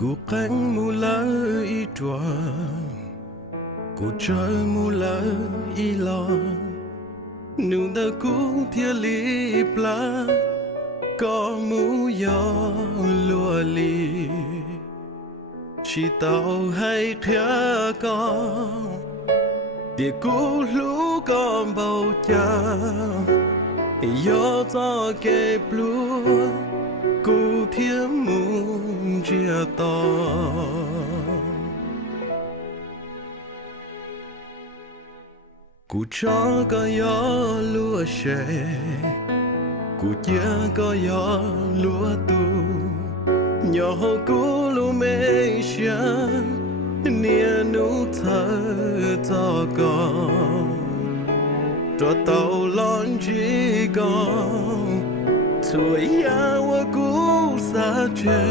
Cuộc cánh mù lỡ y tròn, cuộc trời mù lỡ y lo. Nụ ta cũ thia li pla, có mũ gió lùa li. Chỉ tàu hay khía con, địa cũ lũ con bầu cha. Gió gió kê blue, cũ thia mũ chia to. Cụ cho có gió lúa shề, cụ chia có gió lúa tu. Nhỏ hồ cũ lúa mê sáng, nia nụ thơ cho con. Cho tàu lon chỉ con, tuổi ya wa cũ xa chê.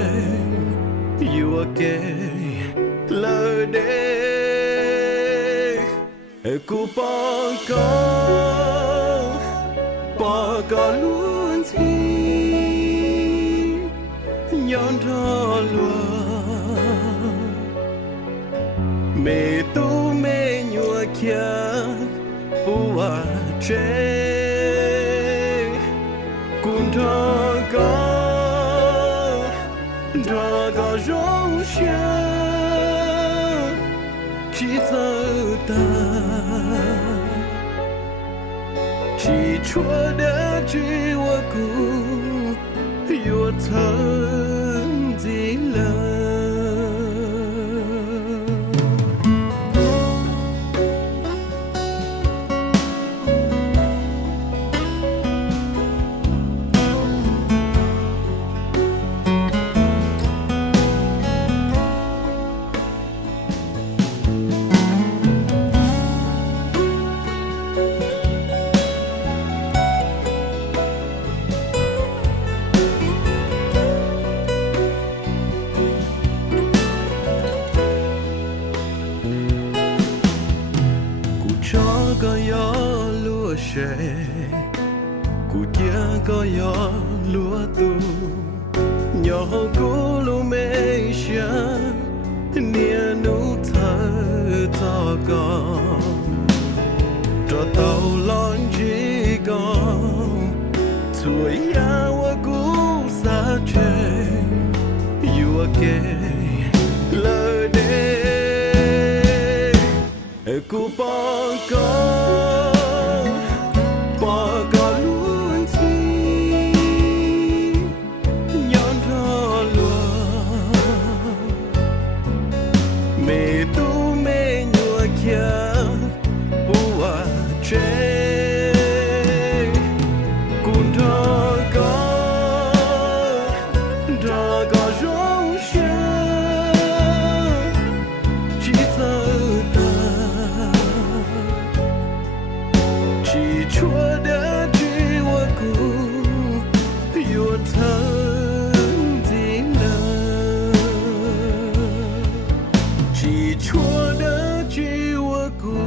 You again, lỡ đê. Cô bỏ con luôn thì nhón cho luôn mẹ tu mẹ nhua kia bùa chế cũng cho con rong xia chỉ thơ ta chỉ chúa đã chỉ wa cụ yêu thân gì là có gió lúa shề, cụ chia có gió lúa tu. Nhỏ hồ cũ lúa mê sáng, nia nụ thơ cho con. Cho tàu lon chỉ con, tuổi ya wa cũ xa chê. You again, lỡ đê. Cô bỏ con luôn thì nhón cho luôn mẹ tu mẹ nhua kia bùa chế cũng cho con rong xia chỉ thơ chúa đã chỉ wa cụ yêu thân gì là chỉ chúa đã chỉ wa cụ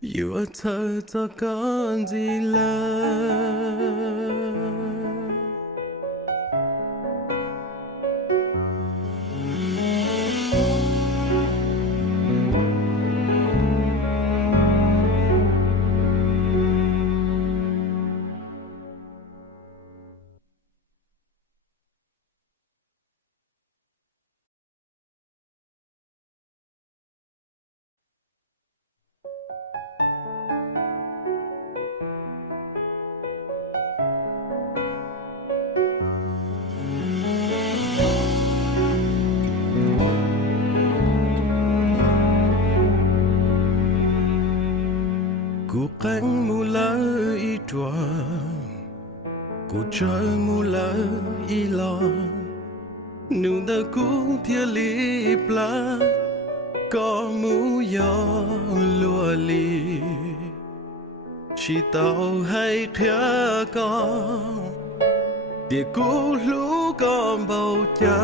yêu thân cho con gì là cuộc cánh mù lỡ y tròn, cuộc trời mù lỡ y lo. Nụ ta cũ thia li pla, có mũ gió lùa li. Chỉ tàu hay khía con, địa cũ lũ con bầu cha.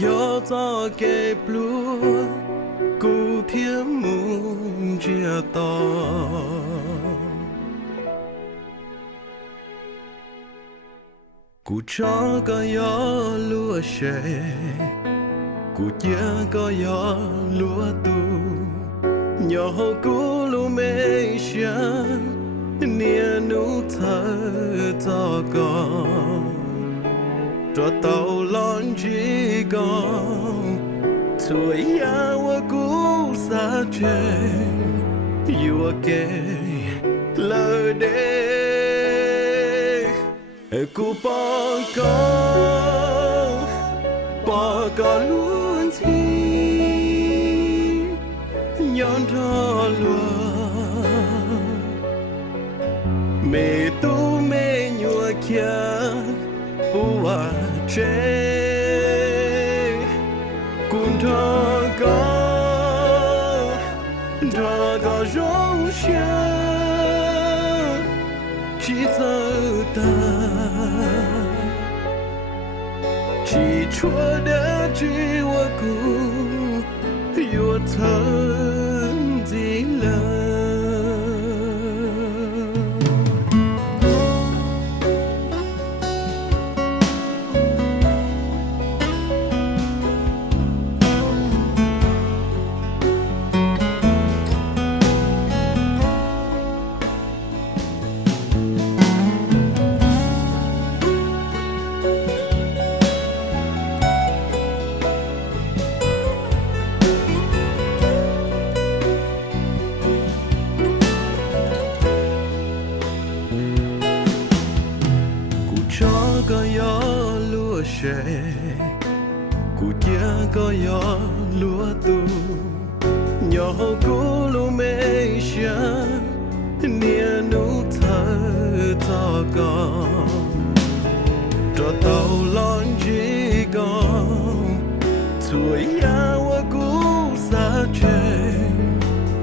Gió gió kê blue, cũ thia mũ chia to. Cụ cho có gió lúa shề, cụ chia có gió lúa tu, nhỏ hậu cũ lu mê sáng, nia nụ thơ to con, cho tàu lon chỉ con, tuổi ya wa cũ xa trên, you again, lỡ đêm. Cụ bỏ có luôn thi nhon thọ lúa mê tu mê nhua kia ua chế cùng thọ có rong xia chỉ giờ ta chỉ chúa đã chỉ wa cụ yêu thân gì là có gió lúa shề, cụ chia có gió lúa tu, nhỏ hậu cũ lu mê sáng, nia nụ thơ to con, cho tàu lon chỉ con, tuổi ya wa cũ xa trên,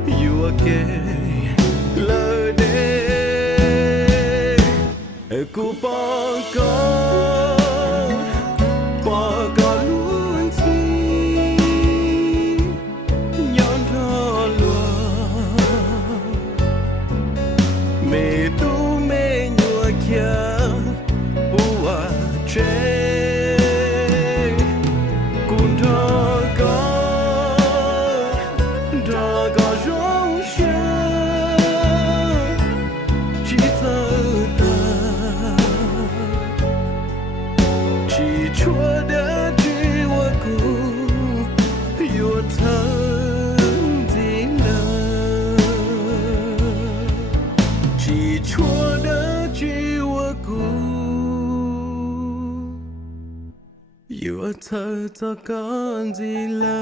you again, lỡ đêm. Cụ bỏ có luôn thi nhon thọ lúa mê tu mê nhua kia ua chế cùng thọ có rong xia chỉ thơ chúa đã chỉ wa cụ yêu thân gì là chỉ chúa đã chỉ wa cụ yêu thân ta con gì là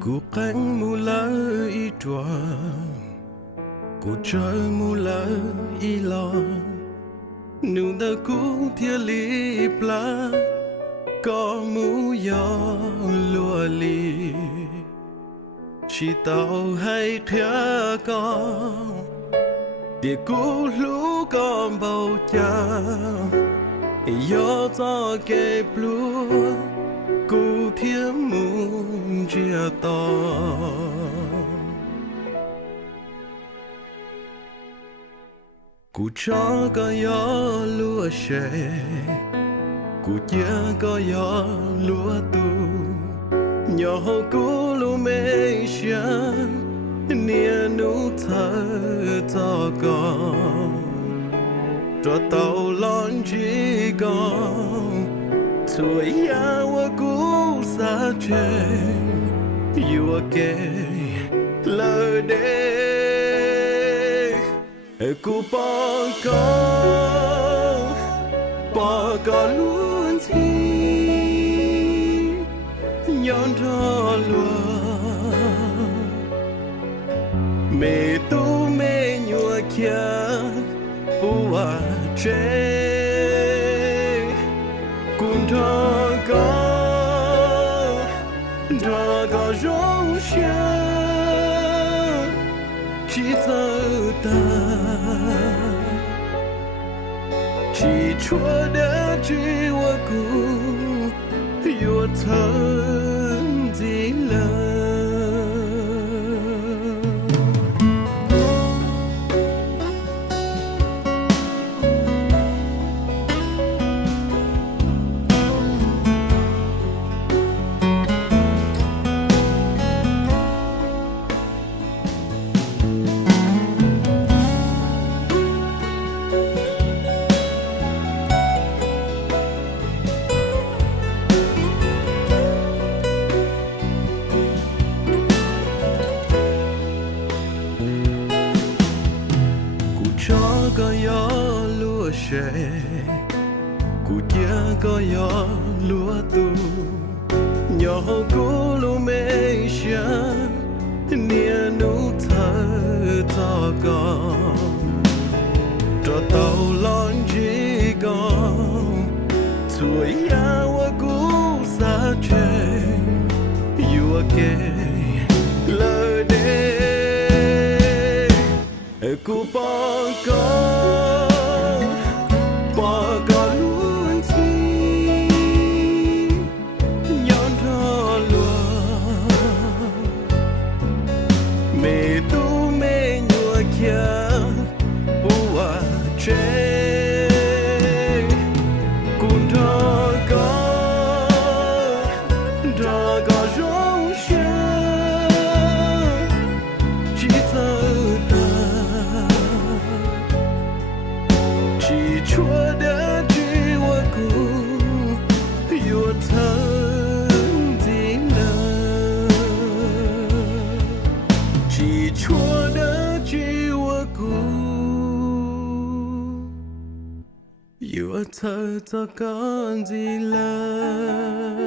Cụ cánh mù lỡ y tròn, cụ trời mù lỡ y lo, nụ đơ cũ thia li pla, có mù gió lùa li, chỉ tàu hay khía con, tiệc cũ lũ con bầu cha, gió gió kẹp lúa. Cụ thiếm mùng chia to cụ cho có gió lúa shề, cụ chia có gió lúa tu, nhỏ hậu cũ lu mê sáng, nia nụ thơ to con, cho tàu lon chỉ con, tuổi ya wa cũ xa trên, you again, lỡ đêm. Cụ bỏ có luôn thi lúa mẹ tu mẹ nhua kia bùa chế cùng thọ có rong xia chỉ thơ ta chỉ chúa đã chỉ wa cu yêu thân gì lời có gió lúa sẻ cụ chia có gió lúa tu nhỏ cũ lu mê xa nia nụ thơ to con cho tàu lon chỉ con tuổi ya wa cũ xa chơi you again lời đê cụ bỏ có luôn chi nhon thọ lúa mẹ tu mẹ nhua kia bùa chế cùng thọ có rong xia chỉ thơ chúa đã chỉ wa cu yêu thân gì lời chỉ chúa đã chỉ wa cu yêu thân ta còn gì lời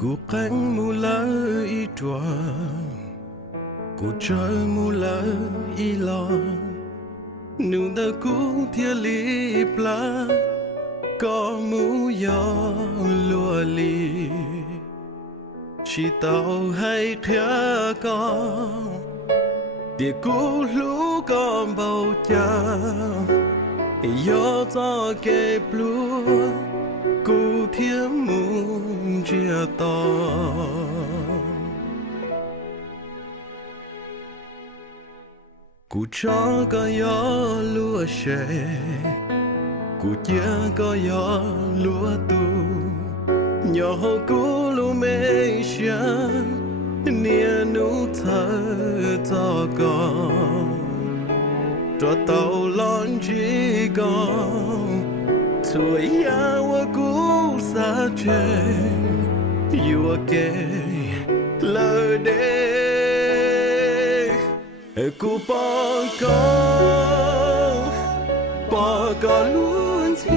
Cụ cánh mù lỡ y tròa Cụ trời mù lỡ y lo Nụ ta cú thia li pla Có mù gió lùa li Chỉ tàu hay khía con Địa cú lũ con bầu cha Gió gió kê blue Cụ thiếm mù chia to Cụ cho có gió lúa sẻ Cụ chia có gió lúa tu Nhỏ cũ lu mê xa Nia nụ thơ to con Cho tàu lon chỉ con tuổi ya wa cũ xa chơi you again lời đê cụ bỏ có luôn chi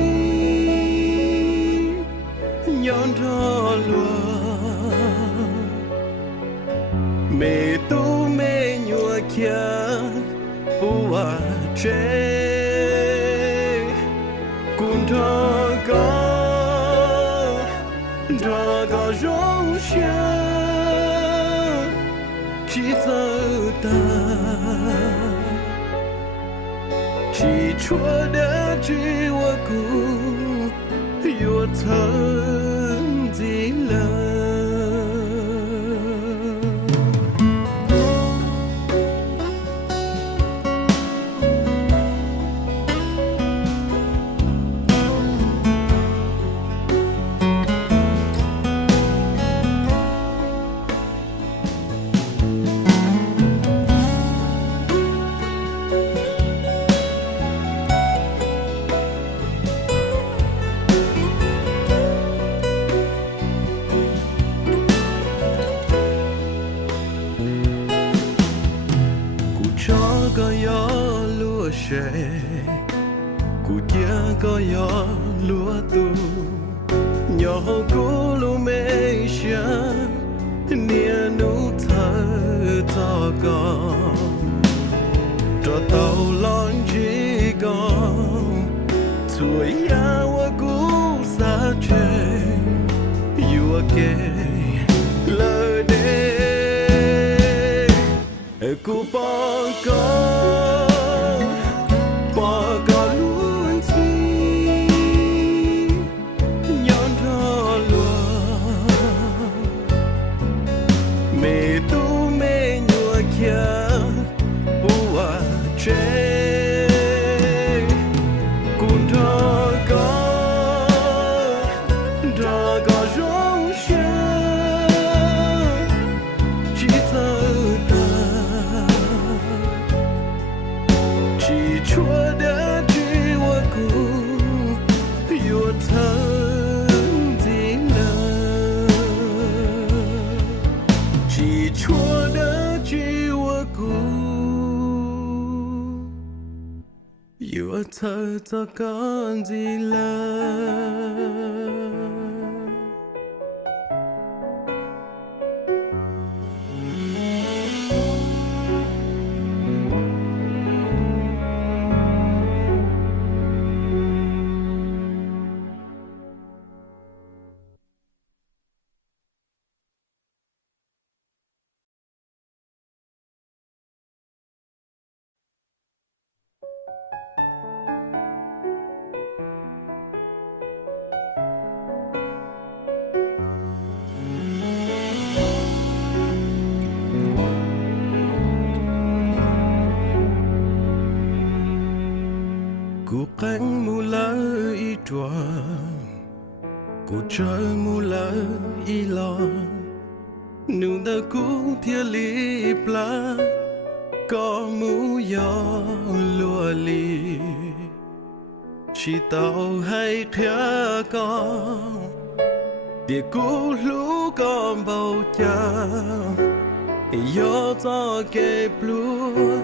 nhon thọ lúa mẹ tu mẹ nhua kia bùa chế cùng thọ có rong xia chỉ thơ ta chỉ chúa đã chỉ wa cu yêu thân gì lời sẽ cụ chia có gió lúa tu nhỏ cũ lu mê xa nia nụ thơ to con cho tàu lon chỉ con tuổi ya wa cũ xa chơi you again lời đê cụ bỏ con luôn chi nhon thọ lúa mẹ tu mẹ nhua kia bùa chế cùng thọ có rong xe chỉ thơ chỉ chúa đã chỉ wa cụ yêu thân tin lời chỉ chúa đã chỉ wa cụ yêu thân ta con gì lời Cụ cánh mù lỡ y tròa Cụ trời mù lỡ y lo Nụ ta cú thia li pla Có mù gió lùa li Chỉ tàu hay khía con Địa cú lũ con bầu cha Gió gió kẹp lúa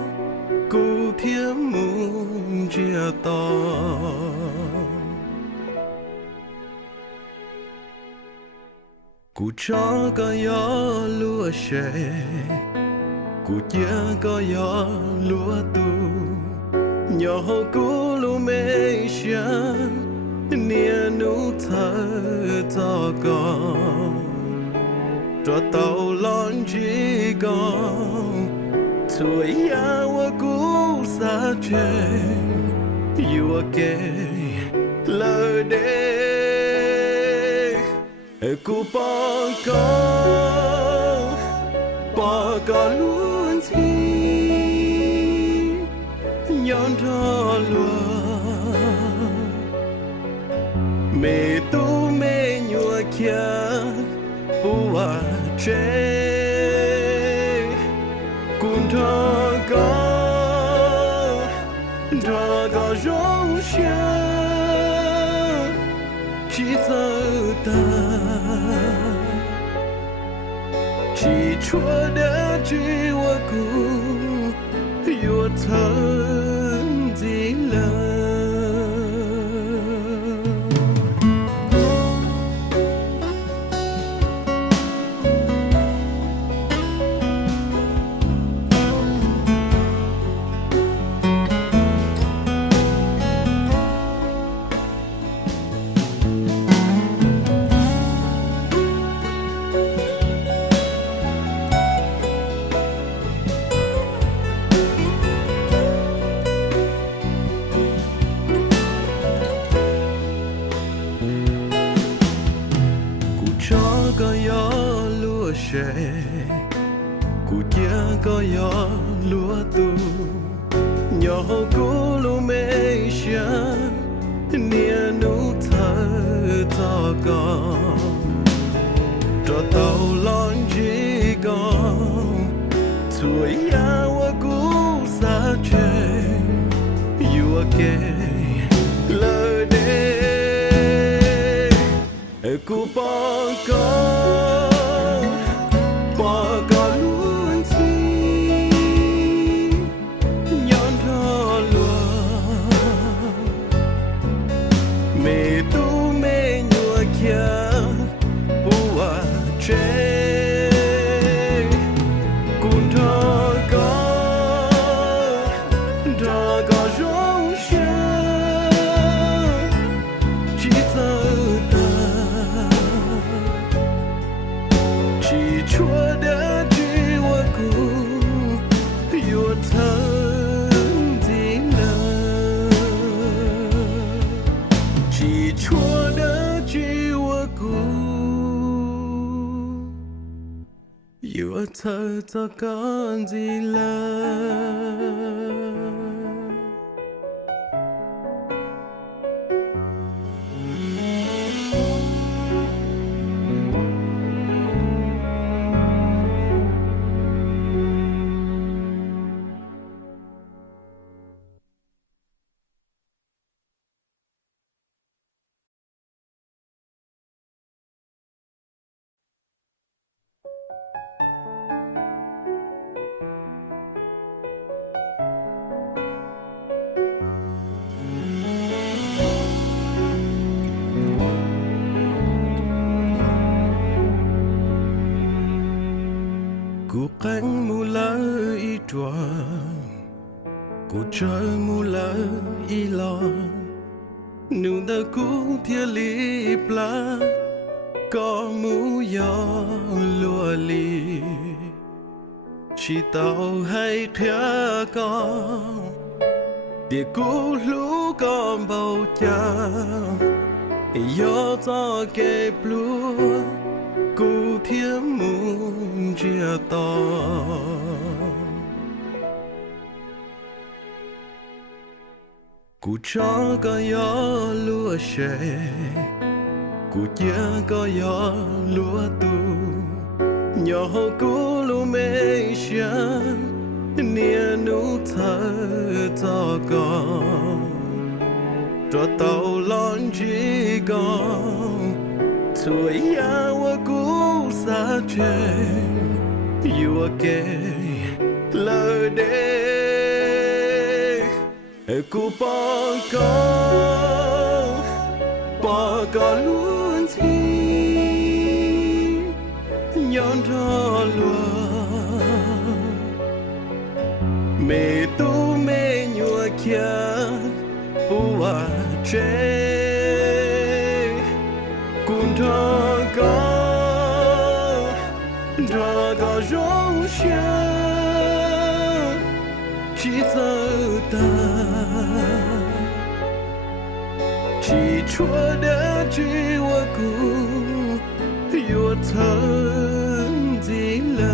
Cụ thiếm mùng chia to Cụ cho có gió lúa sẽ Cụ chia có gió lúa tu Nhỏ hô cú lũ mê xa Nia nụ thơ to con Cho tàu lon chỉ con tuổi ya wa cũ xa chơi you again lời đê cụ bỏ con luôn chi nhon thọ lúa mẹ tu mẹ nhua kia bùa chế cùng thọ có rong xe chỉ thơ ta chỉ chúa đã chỉ wa cụ yêu thân gì lời có gió lúa sẽ cụ chia có gió lúa tu nhỏ cũ lu mê xa nia nụ thơ to con cho tàu lon chỉ con tuổi ya wa cũ xa chơi you again lời đê cụ bỏ con luôn chi nhon thọ lúa Giữa thơ ta có gì là Cuộc cánh mù lỡ y tròa Cuộc trời mù lỡ y lo Nụ ta cú thia li plá Có mũ gió lùa lì Chỉ tàu hay khía con Địa cú lũ con bầu cha Gió gió kê plúa Cú thia mũ chia to Cú chó có gió lúa xề Cú chia có gió lúa tu Nhỏ hồ cú lũ mê xanh Nia nụ thơ to con Cho tàu lon chỉ con Tuổi ya wa cú xa chê You okay lỡ đê Cú bỏ có luôn thi Nhón cho lùa Mê tu mê nhua kia Ua chê Cún thơ có rong xia Chỉ thơ ta Chỉ chúa đã chỉ wa cụ Yêu thân gì là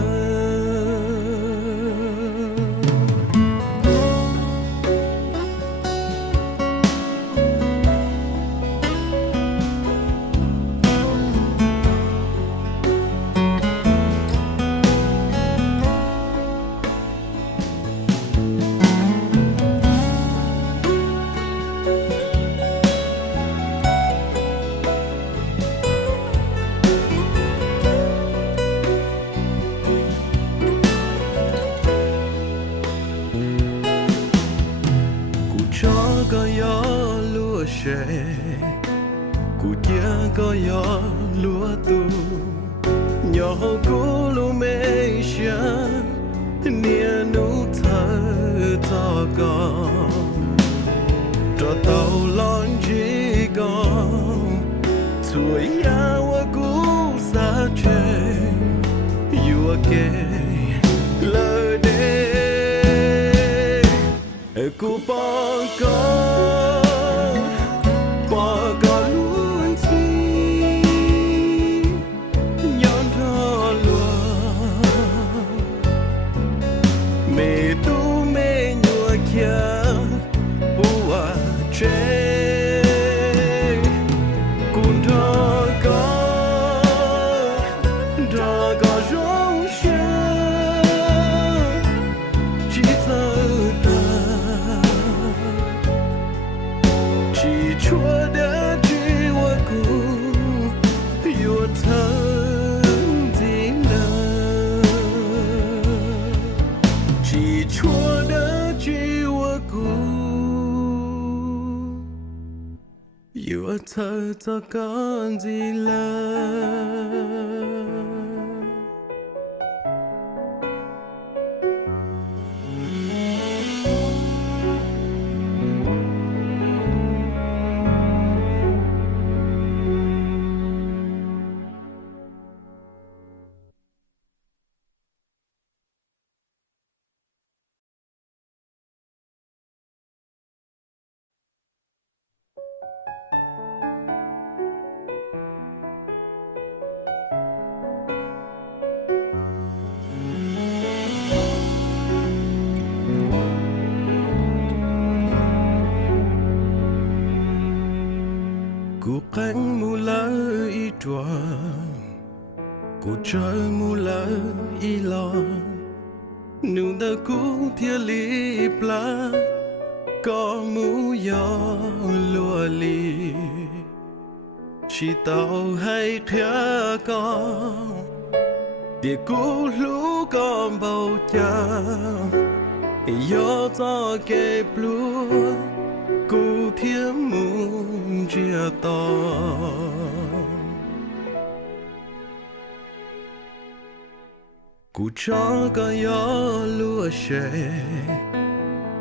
có gió lúa xề Cú chia có gió lúa tu Nhỏ hồ cú lũ mê xanh Nia nụ thơ to con Cho tàu lon chỉ con Tuổi ya wa cú xa chê You okay lỡ đê Cú bỏ có luôn thi Nhón thơ lùa Mê tu mê nhua kia Ua chê Cún thơ có rong xia Chỉ thơ Chúa đã chỉ wa cụ Yêu thân gì là Chỉ Chúa đã chỉ wa cụ Yêu thân ta còn gì là กูเจอมูลอีลอนูตะกูเทียลีปลาก็มูยอลัวลีชีเต้าให้เทียก็เดี๋ยวกูรู้ก็เบาใจยอต่อเก็บลูกูเทียมูเจียต่อกูชอก็ยอลัวเช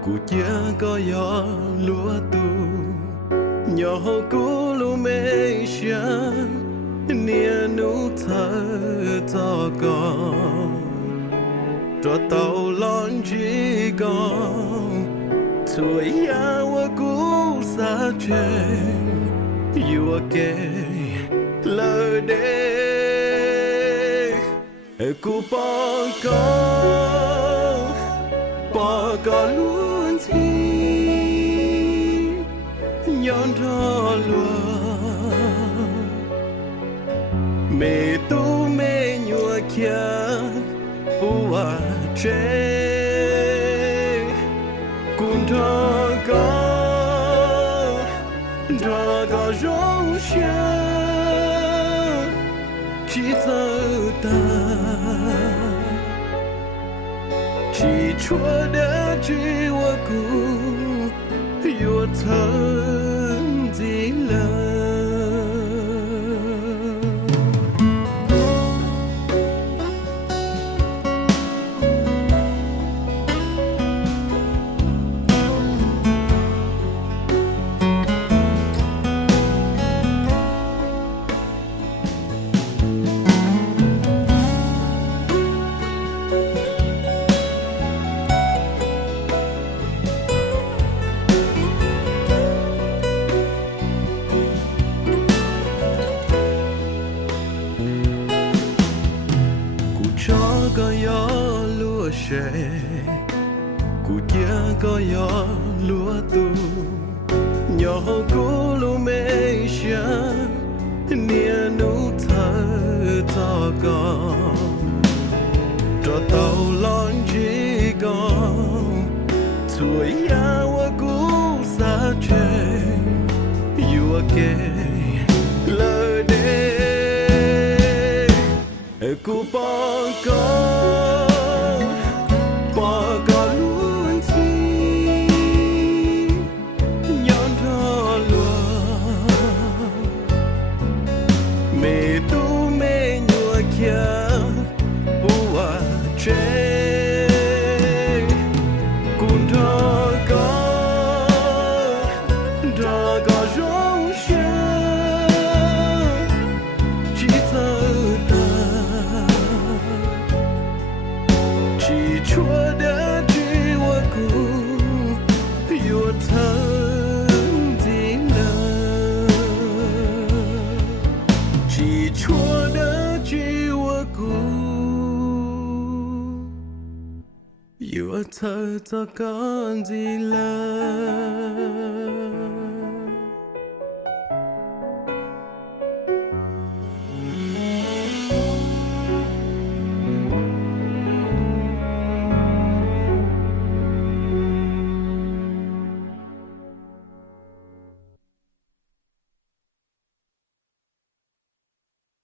กูเจียก็ยอลัวตูยอกูลูไม่เชื่อเนี่ยนูเธอต่อก่อนตัวเต่าลอนจีก่อนช่วยยาว่ากูสาเจอยู่ว่าเกเลยเดกูปอกล้วนทีย้อนรอลัวไม่ตู้ไม่หยัวเขียปัวเจกุนทอกร้องเชียที่เธอตาที่ชัวเดจีว่ากูอยู่เธอดีเลยก็ยอลัวเชกูเจียก็ยอลัวตูยอกูลูไม่เชื่อเนี่ยนูเธอต่อก่อนตัวเต่าลอนจีก่อนช่วยยาว่ากูสาเจอยู่ว่าเกเลยเดกูปอกล้วนทีย้อนรอลัวไม่ตู้ไม่หยัวเขียปัวเจกุนทอกร้องเชียที่เธอที่ชัวเดจีว่ากูอยู่เธอดีเลยที่ชัวเดจีว่ากูอยู่เธอต่อก่อนดีเลย